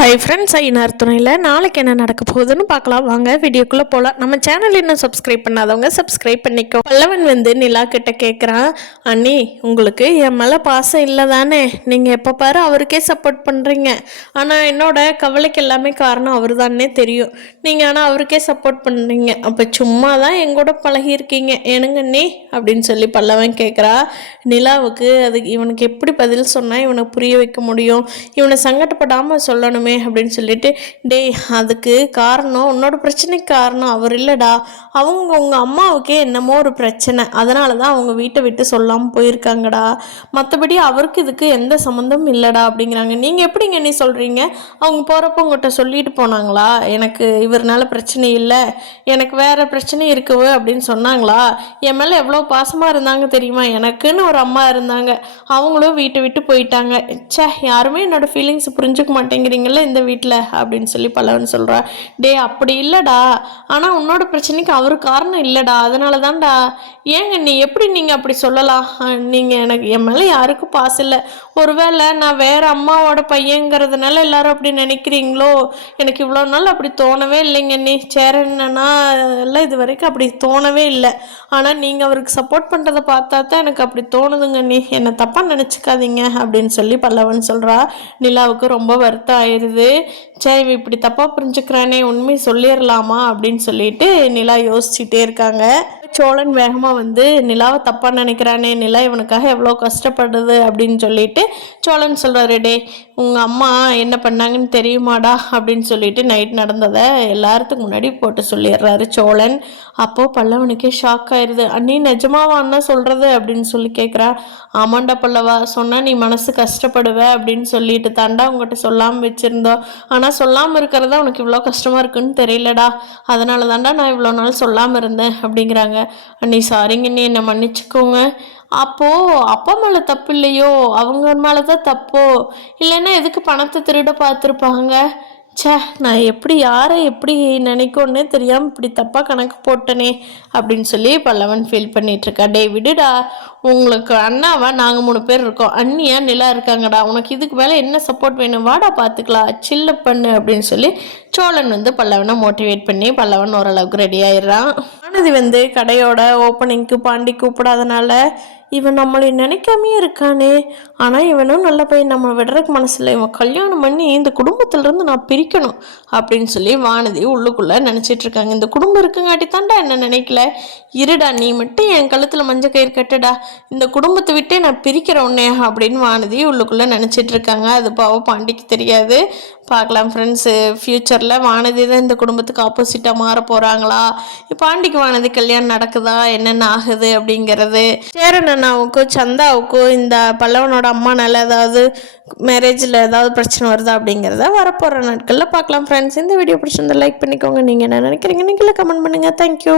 Hi friends, ஐநார் துணையில் நாளைக்கு என்ன நடக்க போகுதுன்னு பார்க்கலாம். வாங்க வீடியோக்குள்ளே போகலாம். நம்ம சேனல் இன்னும் சப்ஸ்கிரைப் பண்ணாதவங்க சப்ஸ்கிரைப் பண்ணிக்கோ. பல்லவன் நிலா கிட்ட கேட்குறான், அண்ணி உங்களுக்கு என் மேலே பாசம் இல்லை தானே? நீங்கள் எப்போ பாரு அவருக்கே சப்போர்ட் பண்ணுறீங்க. ஆனால் என்னோட கவலைக்கு எல்லாமே காரணம் அவர் தானே தெரியும். நீங்கள் ஆனால் அவருக்கே சப்போர்ட் பண்ணுறீங்க. அப்போ சும்மா தான் எங்கூட பழகியிருக்கீங்க ஏனுங்க அண்ணி அப்படின்னு சொல்லி பல்லவன் கேட்குறா. நிலாவுக்கு அதுக்கு இவனுக்கு எப்படி பதில் சொன்னால் இவனுக்கு புரிய வைக்க முடியும், இவனை சங்கடப்படாமல் சொல்லணுமே அப்படின்னு சொல்லிட்டு, டேய் அதுக்கு காரணம் உன்னோட பிரச்சனைக்கு காரணம் அவர் இல்லைடா, அவங்க உங்கள் அம்மாவுக்கே என்னமோ ஒரு பிரச்சனை, அதனால தான் அவங்க வீட்டை விட்டு சொல்லாமல் போயிருக்காங்கடா, மற்றபடி அவருக்கு இதுக்கு எந்த சம்மந்தமும் இல்லைடா அப்படிங்கிறாங்க. நீங்கள் எப்படிங்க நீ சொல்கிறீங்க? அவங்க போகிறப்ப உங்கள்கிட்ட சொல்லிட்டு போனாங்களா எனக்கு இவர்னால பிரச்சனை இல்லை, எனக்கு வேறு பிரச்சனை இருக்குது அப்படின்னு சொன்னாங்களா? என் மேலே எவ்வளோ பாசமாக இருந்தாங்க தெரியுமா? எனக்குன்னு ஒரு அம்மா இருந்தாங்க, அவங்களும் வீட்டை விட்டு போயிட்டாங்க. ச்சே, யாருமே என்னோடய ஃபீலிங்ஸ் புரிஞ்சுக்க மாட்டேங்கிறீங்கள இந்த வீட்டில் அப்படின்னு சொல்லி பல்லவன் சொல்கிறா. டே அப்படி இல்லைடா, ஆனால் உன்னோட பிரச்சனைக்கு அவர் காரணம் இல்லைடா, அதனால தான்டா. ஏங்க நீ எப்படி நீங்கள் அப்படி சொல்லலாம்? நீங்கள் எனக்கு என் மேலே யாருக்கும் பாசம் இல்லை, ஒருவேளை நான் வேறு அம்மாவோட பையங்கிறதுனால எல்லாரும் அப்படி நினைக்கிறீங்களோ? எனக்கு இவ்வளோ நாள் அப்படி தோணவே இல்லைங்க நீ சேரன்னா எல்லாம் இது வரைக்கும் அப்படி தோணவே இல்லை. ஆனால் நீங்கள் அவருக்கு சப்போர்ட் பண்ணுறதை பார்த்தா தான் எனக்கு அப்படி தோணுதுங்க, நீ என்னை தப்பாக நினச்சிக்காதீங்க அப்படின்னு சொல்லி பல்லவன் சொல்கிறா. நிலாவுக்கு ரொம்ப வருத்தம் ஆயிடுது. சரி இப்படி தப்பாக புரிஞ்சுக்கிறானே, உண்மை சொல்லிடலாமா அப்படின்னு சொல்லிட்டு நிலா யோசிச்சுட்டே இருக்காங்க. சோழன் வேகமாக நிலாவை தப்பாக நினைக்கிறானே, நிலா இவனுக்காக எவ்வளோ கஷ்டப்படுது அப்படின்னு சொல்லிட்டு சோழன் சொல்கிறாரு, டே உங்கள் அம்மா என்ன பண்ணாங்கன்னு தெரியுமாடா அப்படின்னு சொல்லிட்டு நைட் நடந்ததை எல்லாத்துக்கும் முன்னாடி போட்டு சொல்லிடுறாரு சோழன். அப்போது பல்லவனுக்கே ஷாக் ஆயிடுது. அண்ணி நிஜமாவா அண்ணா சொல்கிறது அப்படின்னு சொல்லி கேட்குறா. ஆமாண்டா பல்லவா, சொன்னால் நீ மனசு கஷ்டப்படுவ அப்படின்னு சொல்லிட்டு தாண்டா உங்கள்கிட்ட சொல்லாமல் வச்சுருந்தோம். ஆனால் சொல்லாமல் இருக்கிறதா உனக்கு இவ்வளோ கஷ்டமாக இருக்குன்னு தெரியலடா, அதனால தாண்டா நான் இவ்வளோ நாள் சொல்லாமல் இருந்தேன் அப்படிங்கிறாங்க. அண்ணி சாரிங்க, நீ என்னை மன்னிச்சுக்கோங்க. அப்போது அப்பா மேலே தப்பு இல்லையோ, அவங்க மேலே தான் தப்போ? இல்லைன்னா எதுக்கு பணத்தை திருட பார்த்துருப்பாங்க? ச்சே, நான் எப்படி யாரை எப்படி நினைக்கோன்னே தெரியாமல் இப்படி தப்பாக கணக்கு போட்டனே அப்படின்னு சொல்லி பல்லவன் ஃபீல் பண்ணிகிட்ருக்கா. டே விடுடா, உங்களுக்கு அண்ணாவா நாங்கள் 3 பேர் இருக்கோம், அண்ணியா நிலா இருக்காங்கடா, உனக்கு இதுக்கு மேலே என்ன சப்போர்ட் வேணும், வாடா பார்த்துக்கலாம், சில்ல பண்ணு அப்படின்னு சொல்லி சோழன் பல்லவனை மோட்டிவேட் பண்ணி பல்லவன் ஓரளவுக்கு ரெடி ஆயிடுறான். ஆனதி கடையோட ஓப்பனிங்க்கு பாண்டி கூப்பிடாதனால இவன் நம்மளை நினைக்காமே இருக்கானே, ஆனால் இவனும் நல்ல பையன், நம்ம விடுறதுக்கு மனசில்லை, இவன் கல்யாணம் பண்ணி இந்த குடும்பத்திலேருந்து நான் பிரிக்கணும் அப்படின்னு சொல்லி வானதி உள்ளுக்குள்ளே நினச்சிட்ருக்காங்க. இந்த குடும்பம் இருக்குங்காட்டி தாண்டா என்ன நினைக்கல, இருடா நீ மட்டும் என் கழுத்தில் மஞ்சள் கயிறு கட்டுடா, இந்த குடும்பத்தை விட்டே நான் பிரிக்கிறேன் உன்னே அப்படின்னு வானதி உள்ளுக்குள்ளே நினச்சிட்ருக்காங்க. அது பாவம் பாண்டிக்கு தெரியாது. பார்க்கலாம் ஃப்ரெண்ட்ஸு, ஃப்யூச்சரில் வானதி தான் இந்த குடும்பத்துக்கு ஆப்போசிட்டாக மாற போகிறாங்களா, பாண்டிக்கு வானதி கல்யாணம் நடக்குதா, என்னென்ன ஆகுது அப்படிங்கிறது, சேரன் அண்ணாவுக்கும் சந்தாவுக்கும் இந்த பல்லவனோட அம்மானால ஏதாவது மேரேஜில் ஏதாவது பிரச்சனை வருதா அப்படிங்கிறத வரப்போகிற நாட்களில் பார்க்கலாம் ஃப்ரெண்ட்ஸ். இந்த வீடியோ பிடிச்சிருந்தா லைக் பண்ணிக்கோங்க. நீங்கள் என்ன நினைக்கிறீங்க நீங்களே கமெண்ட் பண்ணுங்கள். தேங்க்யூ.